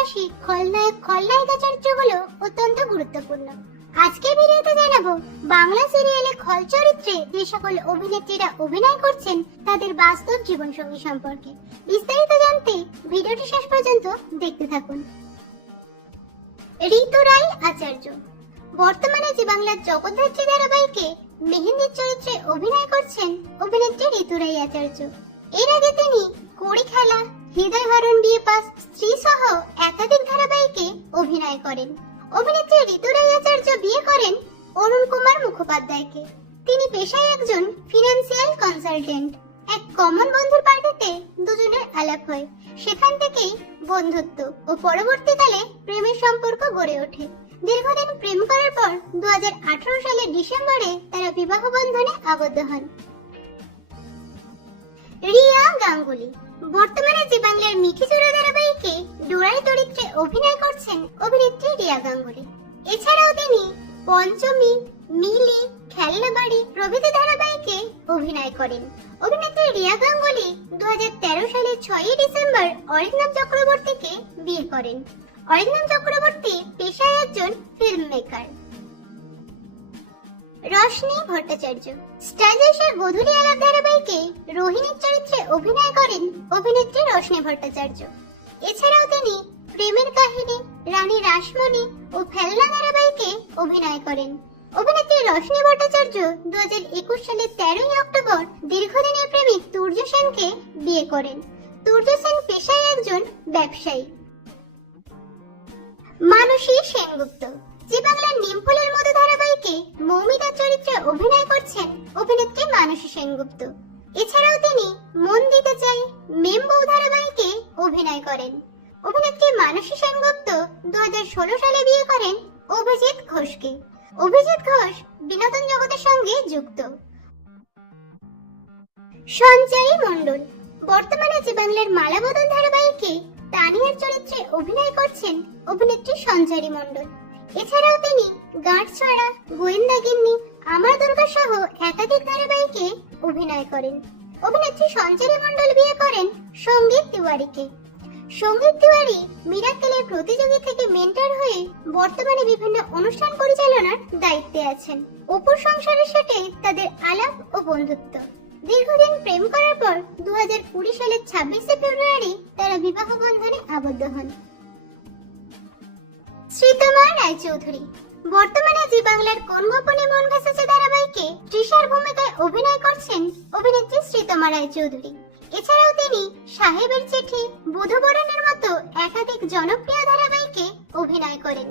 পাশাপাশি খলনায়ক খলনায়িকা চরিত্রগুলো অত্যন্ত গুরুত্বপূর্ণ। আজকের ভিডিওতে জানাবো বাংলা সিরিয়ালে খল চরিত্রে যে সকল অভিনেত্রীরা অভিনয় করছেন তাদের বাস্তব জীবনসঙ্গী সম্পর্কে। বিস্তারিত জানতে ভিডিওটি শেষ পর্যন্ত দেখতে থাকুন। ঋতু রায় আচার্য বর্তমানে জি বাংলার জগদ্ধাত্রী ধারাবাহিকে মেহেন্দির চরিত্রে অভিনয় করছেন অভিনেত্রী ঋতু রায় আচার্য। এর আগে তিনি কড়ি খেলা, হৃদয় হরণ বিয়ে পাস, স্ত্রী সহ একাধিক ধারাবাহিকে অভিনয় করেন। অভিনেত্রী ঋতু রায় আচার্য বিয়ে করেন অরুণ কুমার মুখোপাধ্যায়কে। তিনি পেশায় একজন ফিনান্সিয়াল কনসালটেন্ট। এক কমন বন্ধুর পার্টিতে দুজনের আলাপ হয়, সেখান থেকেই বন্ধুত্ব ও পরবর্তীকালে প্রেমের সম্পর্ক গড়ে ওঠে। দীর্ঘদিন প্রেম করার পর 2018 সালের ডিসেম্বরে তারা বিবাহ বন্ধনে আবদ্ধ হন। রিয়া গাঙ্গুলি বর্তমানে জি বাংলার মিঠিচুরা ধারাবাহিকে ডোরাই চরিত্রে অভিনয় করছেন অভিনেত্রী রিয়া গাঙ্গুলি। এছাড়াও তিনি পঞ্চমী, মিলি, খেলনাবাড়ি প্রভৃতি ধারাবাহিকে অভিনয় করেন। অভিনেত্রী রিয়া গাঙ্গুলি 2013 সালের 6 ডিসেম্বর অরিন্দম চক্রবর্তীকে বিয়ে করেন। অরিন্দম চক্রবর্তী পেশায় একজন film maker. Roshni Bhattacharya star জলসার গোধূলি আলাপ ধারাবাহিকে রোহিণীর চরিত্রে অভিনয় করেন অভিনেত্রী রশনি ভট্টাচার্য। এছাড়াও তিনি প্রেমের কাহিনী, রানী রাসমণি ও ফেলনা ধারাবাহিকে অভিনয় করেন। অভিনেত্রী রশনি ভট্টাচার্য 2021 সালের 13 অক্টোবর দীর্ঘদিনের প্রেমিক তুর্য সেনকে বিয়ে করেন। তুর্য সেন পেশায় একজন ব্যবসায়ী। মানসী সেনগুপ্ত জি বাংলার নিমফুলের মতো ধারাবাহিকে মৌমিতার চরিত্রে অভিনয় করছেন অভিনেত্রী মানসী সেনগুপ্ত। এছাড়াও তিনি মন দিতে চাই, মেমবউ ধারাবাহিকে অভিনয় করেন। অভিনেত্রী মানসী সেনগুপ্ত 2016 সালে বিয়ে করেন অভিজিৎ ঘোষকে। অভিজিৎ ঘোষ বিনোদন জগতের সঙ্গে যুক্ত। সঞ্চারী মণ্ডল বর্তমানে জি বাংলার মালাবদল ধারাবাহিকে তানিয়ার চরিত্রে অভিনয় করছেন অভিনেত্রী সঞ্চারী মণ্ডল। এছাড়াও তিনি গাঁটছড়া, গোয়েন্দাগিন্নি, আমার দুর্গা সহ একাধিক ধারাবাহিকে অভিনয় করেন। অভিনেত্রী সঞ্চারী মণ্ডল বিয়ে করেন সঙ্গীত তিওয়ারিকে। সঙ্গীত তিওয়ারি মিরাকেলের প্রতিযোগী থেকে মেন্টর হয়ে বর্তমানে বিভিন্ন অনুষ্ঠান পরিচালনার দায়িত্বে আছেন। অপুর সংসারের সাথে তাদের আলাপ ও বন্ধুত্ব। দীর্ঘদিন প্রেম করার পর 2020 সালের 26 ফেব্রুয়ারি তারা বিবাহ বন্ধনে আবদ্ধ হন। শ্রীতমা রায়চৌধুরী বর্তমানে জি বাংলার কোন গোপনে মন ভেসেছে ধারাবাহিকে তৃষার ভূমিকায় অভিনয় করছেন অভিনেত্রী শ্রীতমা রায়চৌধুরী। এছাড়াও তিনি সাহেবের চিঠি, বুধবরণের মতো একাধিক জনপ্রিয় ধারাবাহিকে অভিনয় করেন।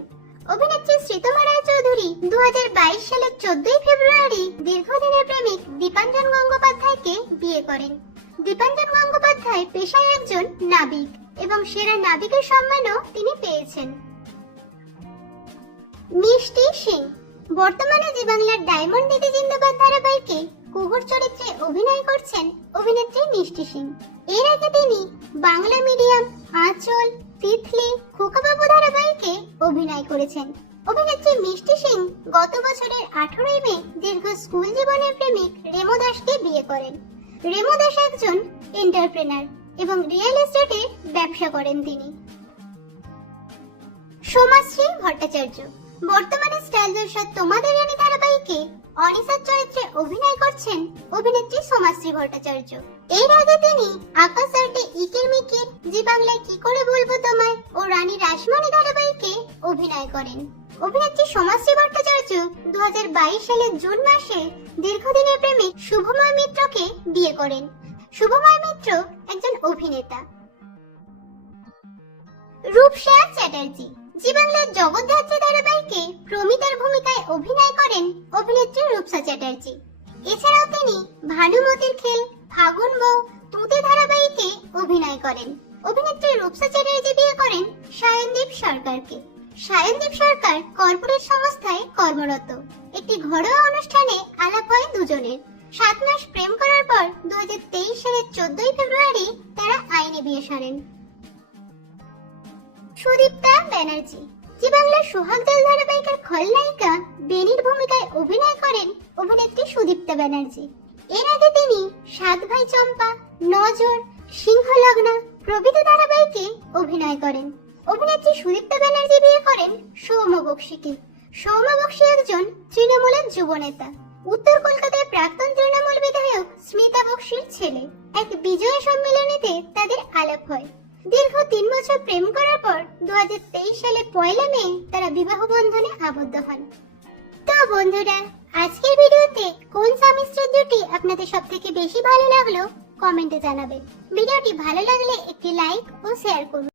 অভিনেত্রী শ্রীতমা রায়চৌধুরী 2022 সালের 14 ফেব্রুয়ারি দীর্ঘদিনের প্রেমিক দীপাঞ্জন গঙ্গোপাধ্যায়কে বিয়ে করেন। দীপাঞ্জন গঙ্গোপাধ্যায় পেশায় একজন নাবিক এবং সেরা নাবিকের সম্মানও তিনি পেয়েছেন। মিষ্টি সিং বর্তমানে জি বাংলার ডায়মন্ড দিদি জিন্দাবাদ ধারাবাহিকে কুকুর চরিত্রে অভিনয় করছেন অভিনেত্রী মিষ্টি সিং। এর আগে তিনি বাংলা মিডিয়াম, আঁচল, তিতলি, খোকাবাবু ধারাবাহিকে অভিনয় করেছেন। অভিনেত্রী মিষ্টি সিং গত বছরের 18 মে দীর্ঘ স্কুল জীবনের প্রেমিক রেমো দাসকে বিয়ে করেন। রেমো দাস একজন এন্টারপ্রেনার এবং রিয়েল এস্টেটে ব্যবসা করেন তিনি। সোমাশ্রী ভট্টাচার্য বর্তমানে স্টার জলসার তোমাদের রানী ধারাবাহিকে অনিসার চরিত্রে অভিনয় করছেন অভিনেত্রী সোমাশ্রী ভট্টাচার্য। এর আগে তিনি আকাশ আর্টে ইকির মিকির, জি বাংলায় কি করে বলবো তোমায় ও রানী রাসমণি ধারাবাহিকে অভিনয় করেন। অভিনেত্রী সোমাশ্রী ভট্টাচার্য 2022 সালের জুন মাসে দীর্ঘদিনের প্রেমিক শুভময় মিত্রকে বিয়ে করেন। শুভময় মিত্র একজন অভিনেতা। রূপসা চ্যাটার্জি জি বাংলার জগদ্ধাত্রী ধারাবাহিকে প্রমিতার ভূমিকায় অভিনয় করেন অভিনেত্রী রূপসা চ্যাটার্জি। এছাড়াও তিনি ভানুমতির খেল, ফাগুন বউ, তুতে ধারাবাহিকে অভিনয় করেন। অভিনেত্রী রূপসা চ্যাটার্জি বিয়ে করেন সায়নদীপ সরকারকে। সায়নদীপ সরকার কর্পোরেট সংস্থায় কর্মরত। একটি ঘরোয়া অনুষ্ঠানে আলাপ হয় দুজনের। 7 মাস প্রেম করার পর 2023 সালের 14 ফেব্রুয়ারি তারা আইনি বিয়ে সারেন। সুদীপ্তা ব্যানার্জি জি বাংলার সোহাগ দল ধারাবাহিকের খলনায়িকা বেনির ভূমিকায় অভিনয় করেন অভিনেত্রী সুদীপ্তা ব্যানার্জি। এর আগে তিনি 7 ভাই চম্পা, নজর, সিংহলগ্না প্রভৃতি ধারাবাহিকে অভিনয় করেন। অভিনেত্রী সুদীপ্তা ব্যানার্জি বিয়ে করেন সৌম্য বক্সীকে। সৌম্য বক্সী একজন তৃণমূলের যুবনেতা। উত্তর কলকাতার প্রাক্তন তৃণমূল বিধায়ক স্মিতা বক্সীর ছেলে। এক বিজয় সম্মেলনীতে তাদের আলাপ হয়। দীর্ঘ 3 বছর প্রেম করার পর 2023 সালে 1 মে তারা বিবাহ বন্ধনে আবদ্ধ হন। তো বন্ধুরা, আজকের ভিডিওতে কোন স্বামী স্ত্রী জুটি আপনাদের সবথেকে বেশি ভালো লাগলো কমেন্টে জানাবেন। ভিডিওটি ভালো লাগলে একটি লাইক ও শেয়ার করুন।